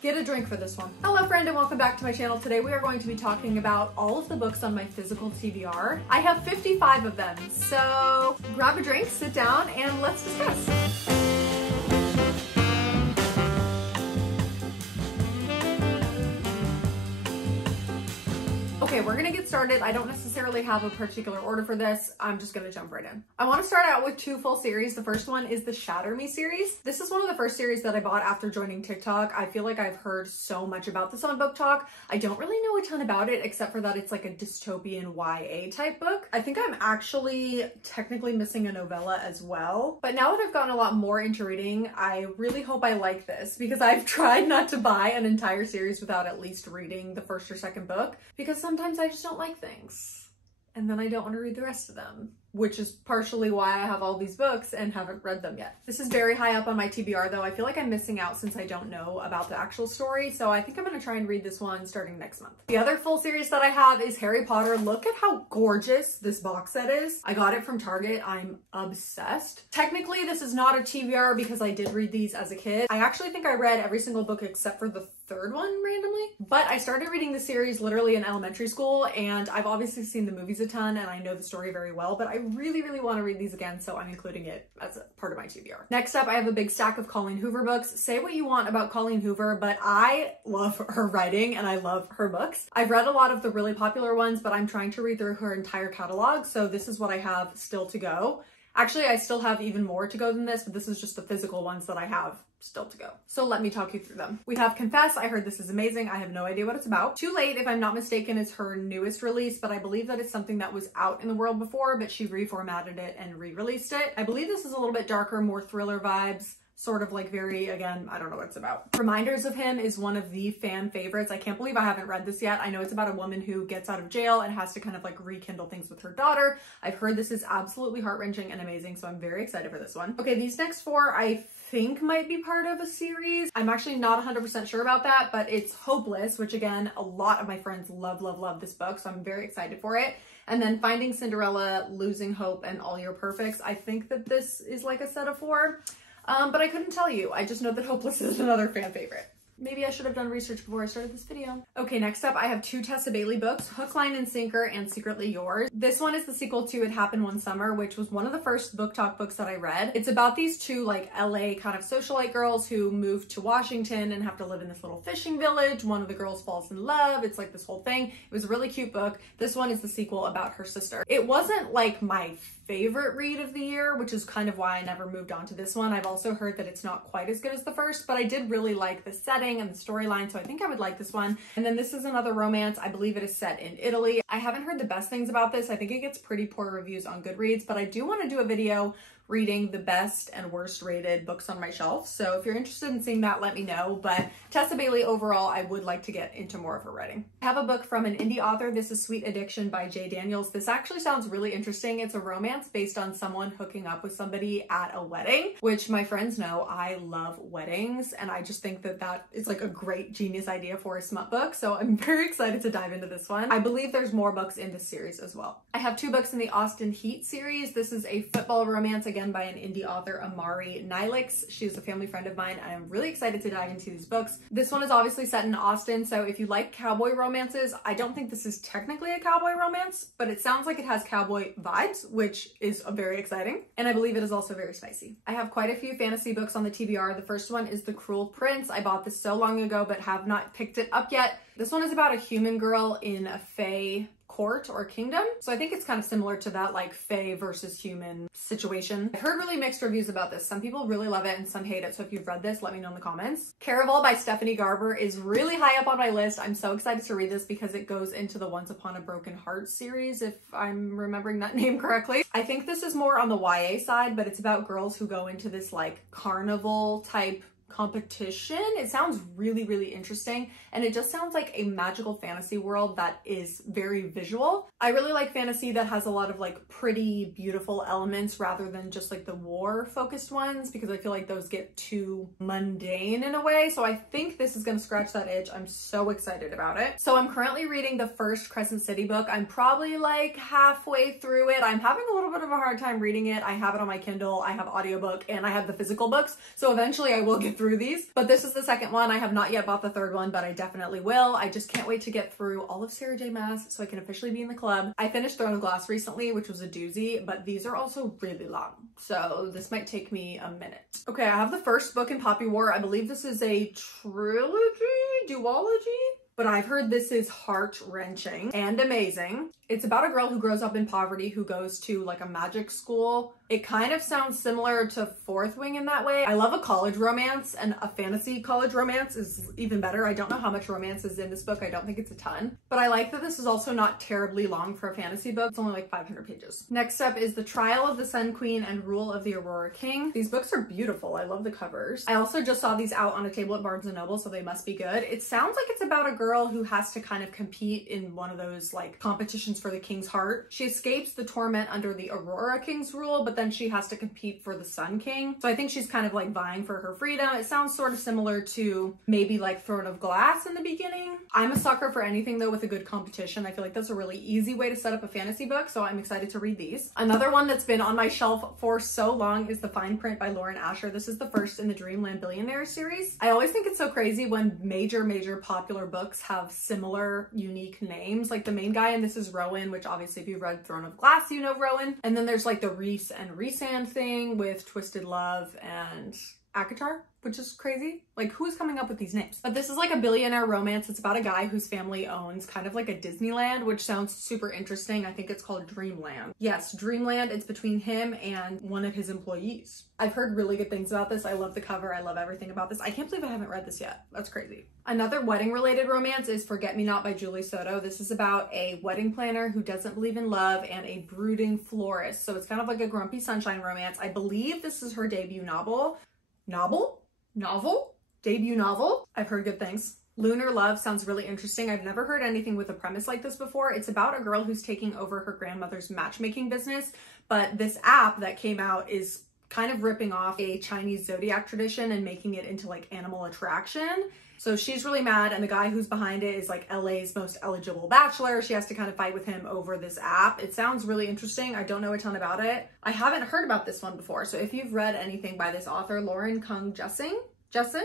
Get a drink for this one. Hello friend and welcome back to my channel. Today we are going to be talking about all of the books on my physical TBR. I have 55 of them, so grab a drink, sit down, and let's discuss. Okay, we're gonna get started. I don't necessarily have a particular order for this. I'm just gonna jump right in. I wanna start out with two full series. The first one is the Shatter Me series. This is one of the first series that I bought after joining TikTok. I feel like I've heard so much about this on Book Talk. I don't really know a ton about it, except for that it's like a dystopian YA type book. I think I'm actually technically missing a novella as well. But now that I've gotten a lot more into reading, I really hope I like this because I've tried not to buy an entire series without at least reading the first or second book, because sometimes I just don't like things and then I don't want to read the rest of them, which is partially why I have all these books and haven't read them yet. This is very high up on my TBR though. I feel like I'm missing out since I don't know about the actual story, so I think I'm gonna try and read this one starting next month. The other full series that I have is Harry Potter. Look at how gorgeous this box set is. I got it from Target. I'm obsessed. Technically this is not a TBR because I did read these as a kid. I actually think I read every single book except for the third one randomly, but I started reading the series literally in elementary school, and I've obviously seen the movies a ton and I know the story very well, but I really want to read these again, so I'm including it as a part of my TBR. Next up, I have a big stack of Colleen Hoover books. Say what you want about Colleen Hoover, but I love her writing and I love her books. I've read a lot of the really popular ones, but I'm trying to read through her entire catalog, so this is what I have still to go. Actually, I still have even more to go than this, but this is just the physical ones that I have still to go. So let me talk you through them. We have Confess. I heard this is amazing. I have no idea what it's about. Too Late, if I'm not mistaken, is her newest release, but I believe that it's something that was out in the world before, but she reformatted it and re-released it. I believe this is a little bit darker, more thriller vibes. Sort of like very, again, I don't know what it's about. Reminders of Him is one of the fan favorites. I can't believe I haven't read this yet. I know it's about a woman who gets out of jail and has to kind of like rekindle things with her daughter. I've heard this is absolutely heart-wrenching and amazing, so I'm very excited for this one. Okay, these next four I think might be part of a series. I'm actually not 100% sure about that, but it's Hopeless, which again, a lot of my friends love this book, so I'm very excited for it. And then Finding Cinderella, Losing Hope, and All Your Perfects. I think that this is like a set of four. But I couldn't tell you. I just know that Hopeless is another fan favorite. Maybe I should have done research before I started this video. Okay, next up I have two Tessa Bailey books, Hook, Line, and Sinker and Secretly Yours. This one is the sequel to It Happened One Summer, which was one of the first Book Talk books that I read. It's about these two like LA kind of socialite girls who move to Washington and have to live in this little fishing village. One of the girls falls in love. It's like this whole thing. It was a really cute book. This one is the sequel about her sister. It wasn't like my favorite read of the year, which is kind of why I never moved on to this one. I've also heard that it's not quite as good as the first, but I did really like the setting and the storyline, so I think I would like this one. And then this is another romance. I believe it is set in Italy. I haven't heard the best things about this. I think it gets pretty poor reviews on Goodreads, but I do want to do a video reading the best and worst rated books on my shelf. So if you're interested in seeing that, let me know. But Tessa Bailey overall, I would like to get into more of her writing. I have a book from an indie author. This is Sweet Addiction by J. Daniels. This actually sounds really interesting. It's a romance based on someone hooking up with somebody at a wedding, which my friends know I love weddings. And I just think that that is like a great genius idea for a smut book. So I'm very excited to dive into this one. I believe there's more books in this series as well. I have two books in the Austin Heat series. This is a football romance, again, by an indie author, Amari Nyx. She's a family friend of mine. I am really excited to dive into these books. This one is obviously set in Austin, so if you like cowboy romances, I don't think this is technically a cowboy romance, but it sounds like it has cowboy vibes, which is very exciting. And I believe it is also very spicy. I have quite a few fantasy books on the TBR. The first one is The Cruel Prince. I bought this so long ago, but have not picked it up yet. This one is about a human girl in a fae court or kingdom. So I think it's kind of similar to that like fae versus human situation. I've heard really mixed reviews about this. Some people really love it and some hate it. So if you've read this, let me know in the comments. Caraval by Stephanie Garber is really high up on my list. I'm so excited to read this because it goes into the Once Upon a Broken Heart series, if I'm remembering that name correctly. I think this is more on the YA side, but it's about girls who go into this like carnival type competition. It sounds really interesting, and it just sounds like a magical fantasy world that is very visual. I really like fantasy that has a lot of like pretty beautiful elements rather than just like the war focused ones, because I feel like those get too mundane in a way. So I think this is gonna scratch that itch. I'm so excited about it. So I'm currently reading the first Crescent City book. I'm probably like halfway through it. I'm having a little bit of a hard time reading it. I have it on my Kindle, I have audiobook, and I have the physical books. So eventually I will get through these. But this is the second one. I have not yet bought the third one, but I definitely will. I just can't wait to get through all of Sarah J Maas so I can officially be in the club. I finished Throne of Glass recently, which was a doozy, but these are also really long, so this might take me a minute. Okay, I have the first book in Poppy War. I believe this is a duology, but I've heard this is heart-wrenching and amazing. It's about a girl who grows up in poverty who goes to like a magic school. It kind of sounds similar to Fourth Wing in that way. I love a college romance, and a fantasy college romance is even better. I don't know how much romance is in this book. I don't think it's a ton, but I like that this is also not terribly long for a fantasy book. It's only like 500 pages. Next up is The Trial of the Sun Queen and Rule of the Aurora King. These books are beautiful. I love the covers. I also just saw these out on a table at Barnes & Noble, so they must be good. It sounds like it's about a girl who has to kind of compete in one of those like competitions for the king's heart. She escapes the torment under the Aurora King's rule, but then she has to compete for the Sun King. So I think she's kind of like vying for her freedom. It sounds sort of similar to maybe like Throne of Glass in the beginning. I'm a sucker for anything though with a good competition. I feel like that's a really easy way to set up a fantasy book, so I'm excited to read these. Another one that's been on my shelf for so long is The Fine Print by Lauren Asher. This is the first in the Dreamland Billionaires series. I always think it's so crazy when major popular books have similar unique names. Like the main guy in this is Rowan, which obviously if you've read Throne of Glass, you know Rowan. And then there's like the Reese and Rhysand thing with Twisted Love and Akatar, which is crazy. Like, who's coming up with these names? But this is like a billionaire romance. It's about a guy whose family owns kind of like a Disneyland, which sounds super interesting. I think it's called Dreamland. Yes, Dreamland. It's between him and one of his employees. I've heard really good things about this. I love the cover. I love everything about this. I can't believe I haven't read this yet. That's crazy. Another wedding related romance is Forget Me Not by Julie Soto. This is about a wedding planner who doesn't believe in love and a brooding florist. So it's kind of like a Grumpy Sunshine romance. I believe this is her debut novel. Debut novel. I've heard good things. Lunar Love sounds really interesting. I've never heard anything with a premise like this before. It's about a girl who's taking over her grandmother's matchmaking business, but this app that came out is kind of ripping off a Chinese zodiac tradition and making it into like Animal Attraction. So she's really mad, and the guy who's behind it is like LA's most eligible bachelor. She has to kind of fight with him over this app. It sounds really interesting. I don't know a ton about it. I haven't heard about this one before. So if you've read anything by this author, Lauren Kung Jessen,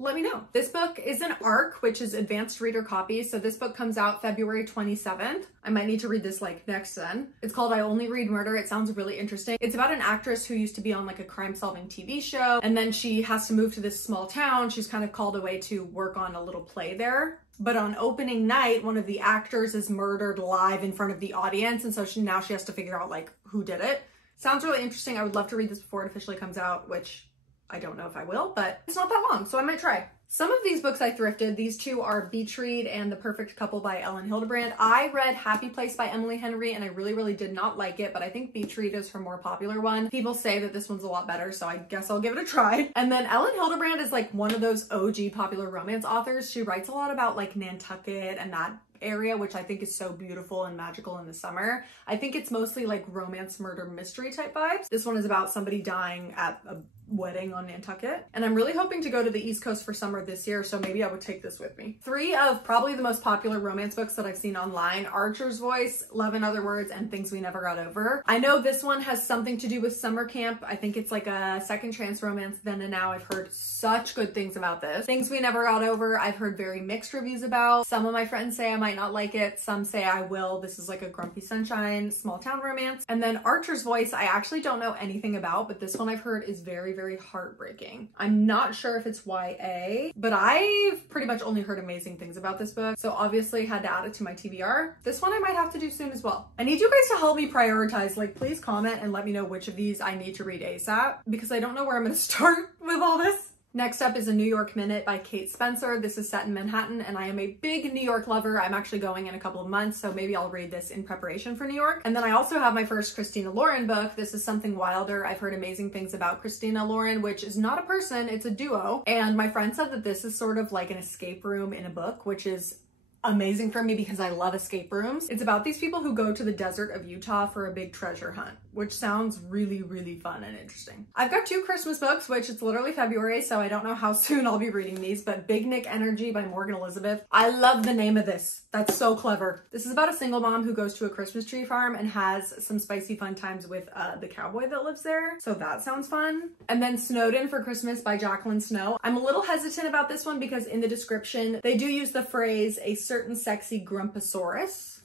let me know. This book is an ARC, which is advanced reader copy. So this book comes out February 27th. I might need to read this like next then. It's called I Only Read Murder. It sounds really interesting. It's about an actress who used to be on like a crime solving TV show, and then she has to move to this small town. She's kind of called away to work on a little play there. But on opening night, one of the actors is murdered live in front of the audience. And so now she has to figure out like who did it. Sounds really interesting. I would love to read this before it officially comes out, which I don't know if I will, but it's not that long, so I might try. Some of these books I thrifted. These two are Beach Read and The Perfect Couple by Ellen Hildebrand. I read Happy Place by Emily Henry, and I really did not like it, but I think Beach Read is her more popular one. People say that this one's a lot better, so I guess I'll give it a try. And then Ellen Hildebrand is like one of those OG popular romance authors. She writes a lot about like Nantucket and that area, which I think is so beautiful and magical in the summer. I think it's mostly like romance, murder, mystery type vibes. This one is about somebody dying at a wedding on Nantucket, and I'm really hoping to go to the East Coast for summer this year, so maybe I would take this with me. Three of probably the most popular romance books that I've seen online: Archer's Voice, Love in Other Words, and Things We Never Got Over. I know this one has something to do with summer camp. I think it's like a second chance romance then and now. I've heard such good things about this. Things We Never Got Over, I've heard very mixed reviews about. Some of my friends say I might not like it, some say I will. This is like a Grumpy Sunshine small town romance. And then Archer's Voice, I actually don't know anything about, but this one I've heard is very heartbreaking. I'm not sure if it's YA, but I've pretty much only heard amazing things about this book, so obviously had to add it to my TBR. This one I might have to do soon as well. I need you guys to help me prioritize. Like, please comment and let me know which of these I need to read ASAP, because I don't know where I'm gonna start with all this. Next up is A New York Minute by Kate Spencer. This is set in Manhattan, and I am a big New York lover. I'm actually going in a couple of months, so maybe I'll read this in preparation for New York. And then I also have my first Christina Lauren book. This is Something Wilder. I've heard amazing things about Christina Lauren, which is not a person, it's a duo. And my friend said that this is sort of like an escape room in a book, which is amazing for me because I love escape rooms. It's about these people who go to the desert of Utah for a big treasure hunt. which sounds really, really fun and interesting. I've got 2 Christmas books, which it's literally February, so I don't know how soon I'll be reading these, but Big Nick Energy by Morgan Elizabeth. I love the name of this. That's so clever. This is about a single mom who goes to a Christmas tree farm and has some spicy fun times with the cowboy that lives there. So that sounds fun. And then Snowed In for Christmas by Jacqueline Snow. I'm a little hesitant about this one because in the description, they do use the phrase, a certain sexy grumposaurus,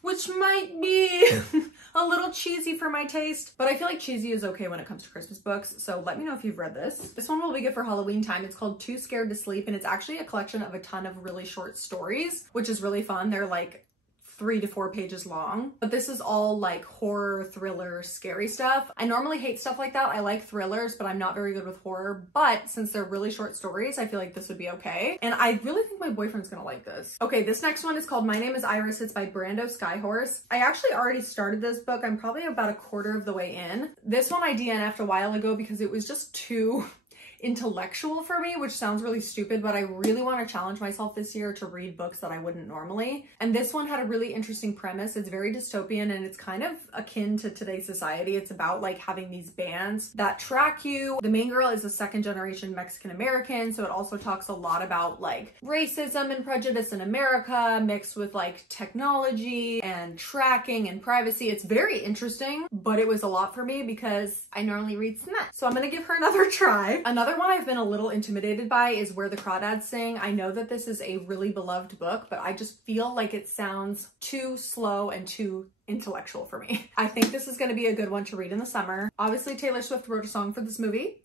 which might be a little cheesy for my taste, but I feel like cheesy is okay when it comes to Christmas books, so let me know if you've read this. This one will be good for Halloween time. It's called Too Scared to Sleep, and it's actually a collection of a ton of really short stories, which is really fun. They're like 3 to 4 pages long, but this is all like horror, thriller, scary stuff. I normally hate stuff like that. I like thrillers, but I'm not very good with horror. But since they're really short stories, I feel like this would be okay. And I really think my boyfriend's gonna like this. Okay, this next one is called My Name is Iris. It's by Brando Skyhorse. I actually already started this book. I'm probably about a quarter of the way in. This one I DNF'd a while ago because it was just too intellectual for me, which sounds really stupid, but I really want to challenge myself this year to read books that I wouldn't normally. And this one had a really interesting premise. It's very dystopian and it's kind of akin to today's society. It's about like having these bands that track you. The main girl is a 2nd generation Mexican American, so it also talks a lot about like racism and prejudice in America mixed with like technology and tracking and privacy. It's very interesting, but it was a lot for me because I normally read smut. So I'm gonna give her another try. Another one I've been a little intimidated by is Where the Crawdads Sing. I know that this is a really beloved book, but I just feel like it sounds too slow and too intellectual for me. I think this is going to be a good one to read in the summer. Obviously, Taylor Swift wrote a song for this movie,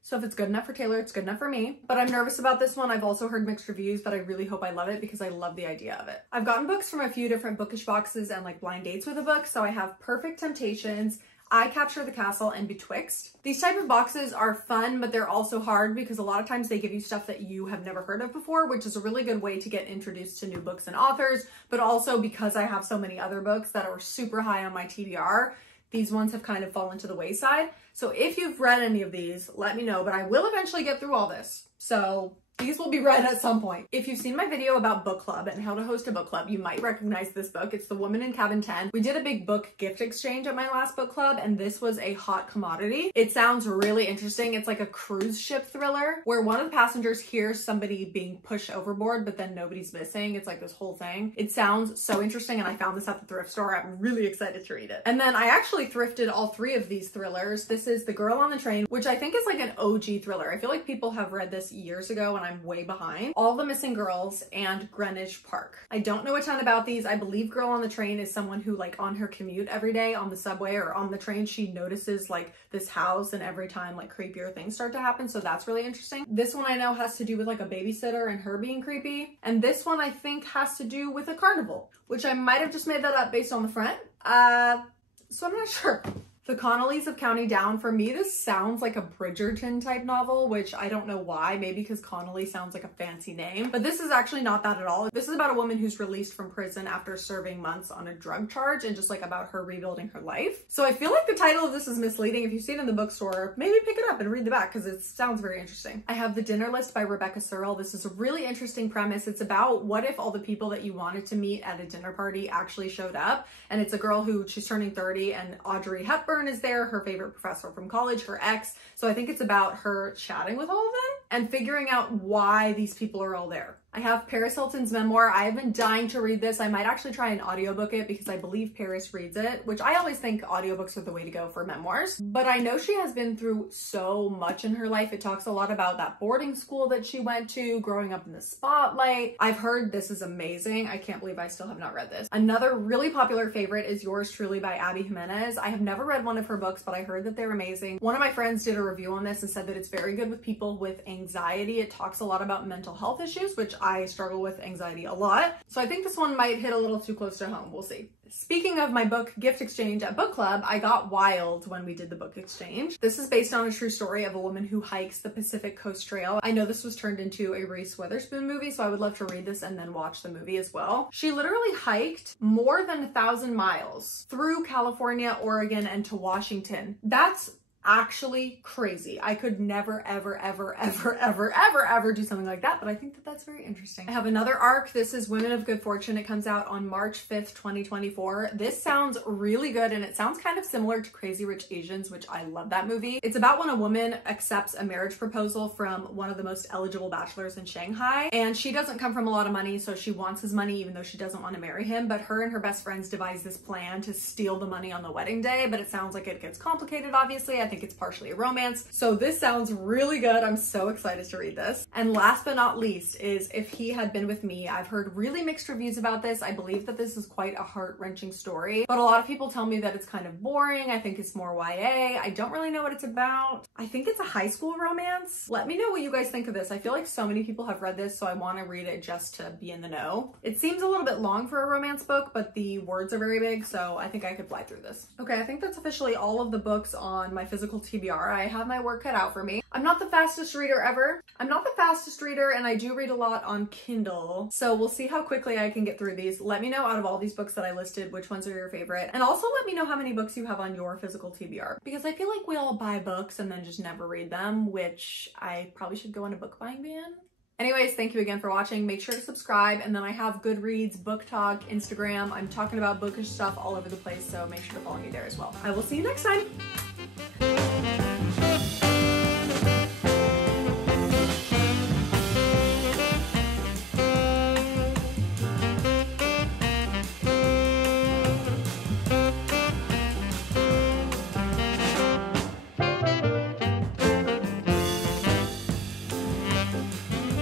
so if it's good enough for Taylor, it's good enough for me. But I'm nervous about this one. I've also heard mixed reviews, but I really hope I love it because I love the idea of it. I've gotten books from a few different Bookish boxes and like blind dates with a book, so I have Perfect Temptations, I Capture the Castle, and Betwixt. These type of boxes are fun, but they're also hard because a lot of times they give you stuff that you have never heard of before, which is a really good way to get introduced to new books and authors. But also because I have so many other books that are super high on my TBR, these ones have kind of fallen to the wayside. So if you've read any of these, let me know, but I will eventually get through all this. So these will be read at some point. If you've seen my video about book club and how to host a book club, you might recognize this book. It's The Woman in Cabin 10. We did a big book gift exchange at my last book club, and this was a hot commodity. It sounds really interesting. It's like a cruise ship thriller where one of the passengers hears somebody being pushed overboard, but then nobody's missing. It's like this whole thing. It sounds so interesting, and I found this at the thrift store. I'm really excited to read it. And then I actually thrifted all 3 of these thrillers. This is The Girl on the Train, which I think is like an OG thriller. I feel like people have read this years ago and I'm way behind. All the Missing Girls and Greenwich Park. I don't know a ton about these. I believe Girl on the Train is someone who like on her commute every day on the subway or on the train, she notices like this house, and every time like creepier things start to happen. So that's really interesting. This one I know has to do with like a babysitter and her being creepy. And this one I think has to do with a carnival, which I might have just made that up based on the front. So I'm not sure. The Connollys of County Down. For me, this sounds like a Bridgerton type novel, which I don't know why. Maybe because Connolly sounds like a fancy name. But this is actually not that at all. This is about a woman who's released from prison after serving months on a drug charge and just like about her rebuilding her life. So I feel like the title of this is misleading. If you see it in the bookstore, maybe pick it up and read the back because it sounds very interesting. I have The Dinner List by Rebecca Searle. This is a really interesting premise. It's about what if all the people that you wanted to meet at a dinner party actually showed up. And it's a girl who she's turning 30 and Audrey Hepburn is there, her favorite professor from college, her ex. So I think it's about her chatting with all of them and figuring out why these people are all there. I have Paris Hilton's Memoir. I have been dying to read this. I might actually try and audiobook it because I believe Paris reads it, which I always think audiobooks are the way to go for memoirs. But I know she has been through so much in her life. It talks a lot about that boarding school that she went to, growing up in the spotlight. I've heard this is amazing. I can't believe I still have not read this. Another really popular favorite is Yours Truly by Abby Jimenez. I have never read one of her books, but I heard that they're amazing. One of my friends did a review on this and said that it's very good with people with anxiety. It talks a lot about mental health issues, which I struggle with anxiety a lot. So I think this one might hit a little too close to home. We'll see. Speaking of my book gift exchange at book club, I got wild when we did the book exchange. This is based on a true story of a woman who hikes the Pacific Coast Trail. I know this was turned into a Reese Witherspoon movie, so I would love to read this and then watch the movie as well. She literally hiked more than 1,000 miles through California, Oregon, and to Washington. That's actually crazy. I could never, ever, ever, ever, ever, ever, ever do something like that, but I think that that's very interesting. I have another arc. This is Women of Good Fortune. It comes out on March 5th, 2024. This sounds really good, and it sounds kind of similar to Crazy Rich Asians, which I love that movie. It's about when a woman accepts a marriage proposal from one of the most eligible bachelors in Shanghai, and she doesn't come from a lot of money, so she wants his money even though she doesn't want to marry him, but her and her best friends devise this plan to steal the money on the wedding day, but it sounds like it gets complicated, obviously. I think it's partially a romance, so this sounds really good. I'm so excited to read this. And last but not least is If He Had Been With Me. I've heard really mixed reviews about this. I believe that this is quite a heart-wrenching story, but a lot of people tell me that it's kind of boring. I think it's more YA. I don't really know what it's about. I think it's a high school romance. Let me know what you guys think of this. I feel like so many people have read this, so I want to read it just to be in the know. It seems a little bit long for a romance book, but the words are very big, so I think I could fly through this. Okay, I think that's officially all of the books on my physical TBR. I have my work cut out for me. I'm not the fastest reader ever. I'm not the fastest reader, and I do read a lot on Kindle, so we'll see how quickly I can get through these. Let me know out of all these books that I listed, which ones are your favorite, and also let me know how many books you have on your physical TBR, because I feel like we all buy books and then just never read them, which I probably should go on a book buying ban. Anyways, thank you again for watching. Make sure to subscribe, and then I have Goodreads, Book Talk, Instagram. I'm talking about bookish stuff all over the place, so make sure to follow me there as well. I will see you next time.